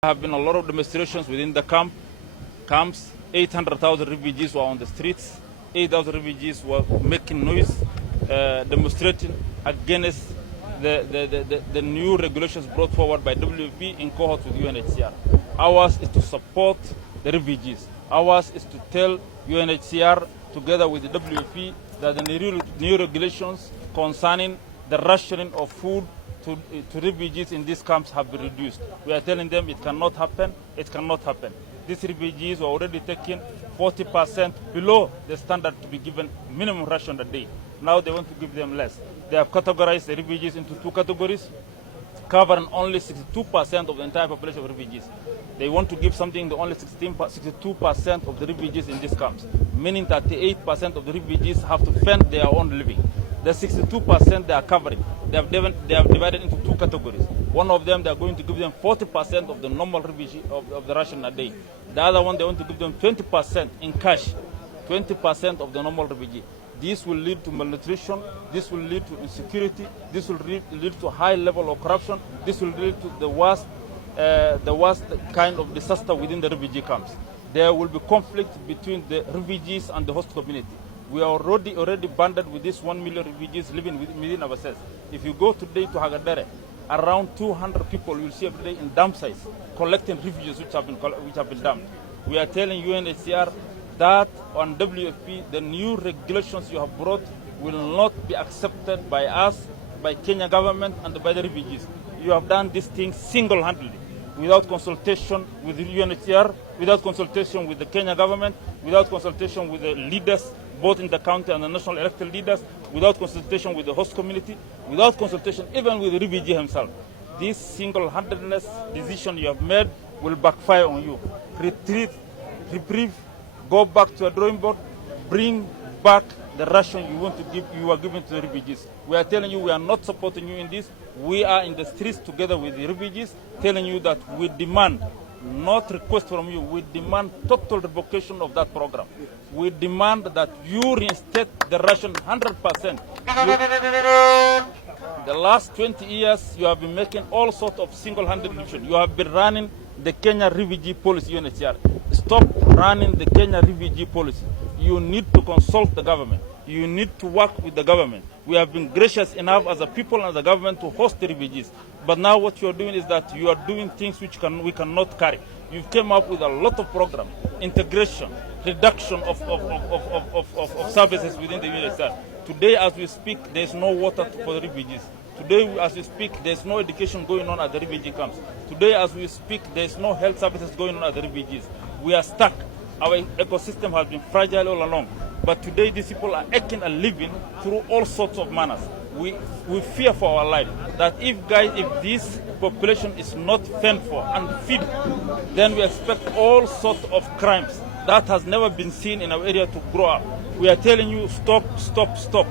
There have been a lot of demonstrations within the camps. 800,000 refugees were on the streets. 8,000 refugees were making noise, demonstrating against the new regulations brought forward by WFP in cohort with UNHCR. Ours is to support the refugees. Ours is to tell UNHCR together with the WFP that the new regulations concerning the rationing of food to refugees in these camps have been reduced. We are telling them it cannot happen, it cannot happen. These refugees were already taking 40% below the standard to be given minimum ration a day. Now they want to give them less. They have categorized the refugees into two categories, covering only 62% of the entire population of refugees. They want to give something to only 62% of the refugees in these camps, meaning that 38% of the refugees have to fend their own living. The 62% they are covering, they have divided into two categories. One of them, they are going to give them 40% of the normal refugee of the ration a day. The other one, they want to give them 20% in cash, 20% of the normal refugee. This will lead to malnutrition, this will lead to insecurity, this will lead to high level of corruption, this will lead to the worst kind of disaster within the refugee camps. There will be conflict between the refugees and the host community. We are already banded with these 1 million refugees living within ourselves. If you go today to Hagadere, around 200 people you will see every day in dump sites collecting refugees which have been dumped. We are telling UNHCR that on WFP, the new regulations you have brought will not be accepted by us, by Kenya government, and by the refugees. You have done this thing single-handedly, without consultation with the UNHCR, without consultation with the Kenya government, without consultation with the leaders, both in the county and the national elected leaders, without consultation with the host community, without consultation even with the refugee himself. This single-handedness decision you have made will backfire on you. Retreat, reprieve, go back to a drawing board, bring back the ration you are giving to the refugees. We are telling you we are not supporting you in this. We are in the streets together with the refugees, telling you that we demand, not request from you, we demand total revocation of that program. We demand that you reinstate the ration 100%. The last 20 years, you have been making all sorts of single-handed decisions. You have been running the Kenya refugee policy, UNHCR. Stop running the Kenya refugee policy. You need to consult the government. You need to work with the government. We have been gracious enough as a people and as a government to host the refugees. But now what you are doing is that you are doing things which we cannot carry. You've came up with a lot of programs, integration, reduction of services within the UNHCR. Today, as we speak, there is no water for the refugees. Today, as we speak, there is no education going on at the refugee camps. Today, as we speak, there is no health services going on at the refugees. We are stuck. Our ecosystem has been fragile all along. But today, these people are aching and living through all sorts of manners. We fear for our life that if this population is not fed for and feed, then we expect all sorts of crimes that has never been seen in our area to grow up. We are telling you, stop, stop, stop.